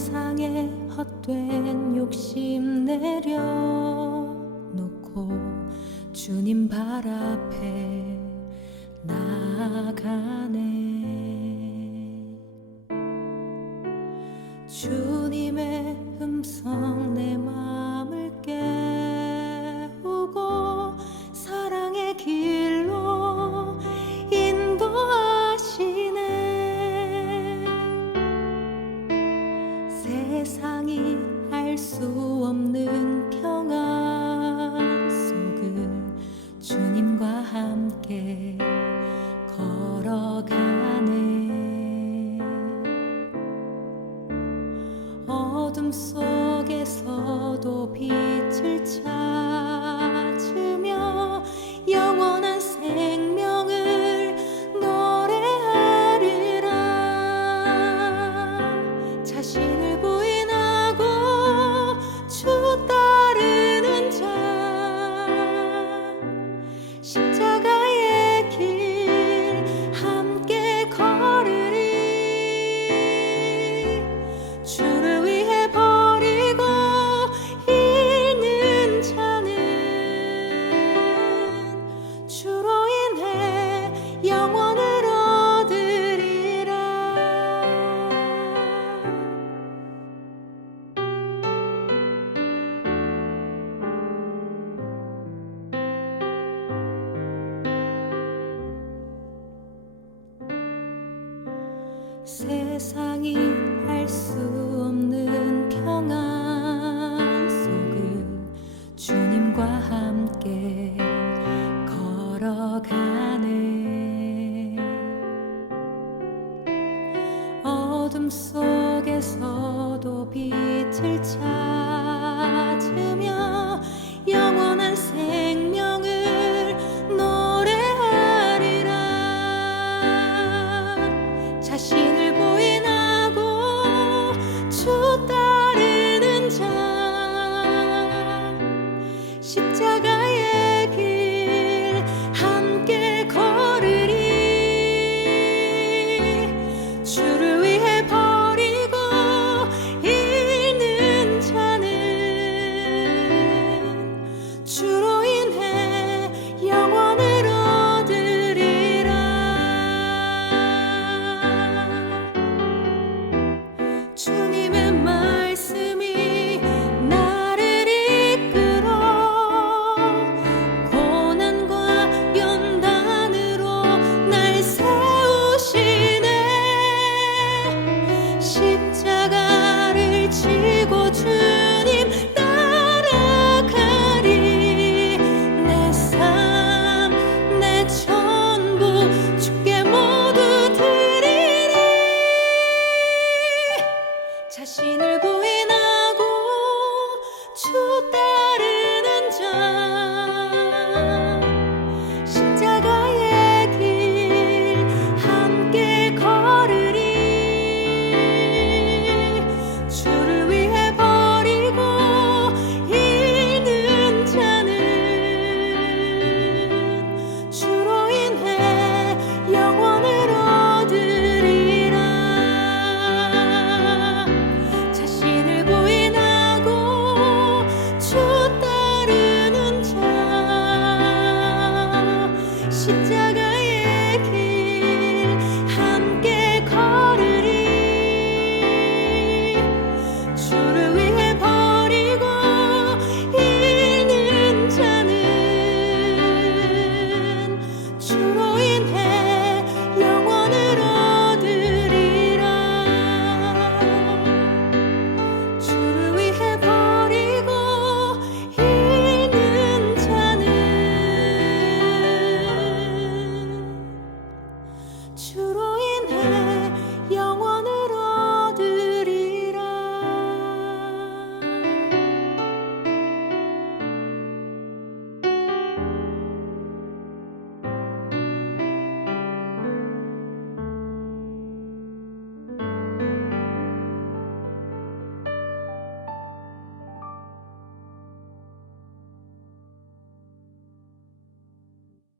세상에 헛된 욕심 내려놓고 주님 발 앞에 나아가네. 주님의 음성 내마 어둠 속에서도 빛을 찾 세상이 알 수 없는 평안 속을 주님과 함께 걸어가네. 어둠 속에서도 빛을 찾으며 영원한 생명 십자가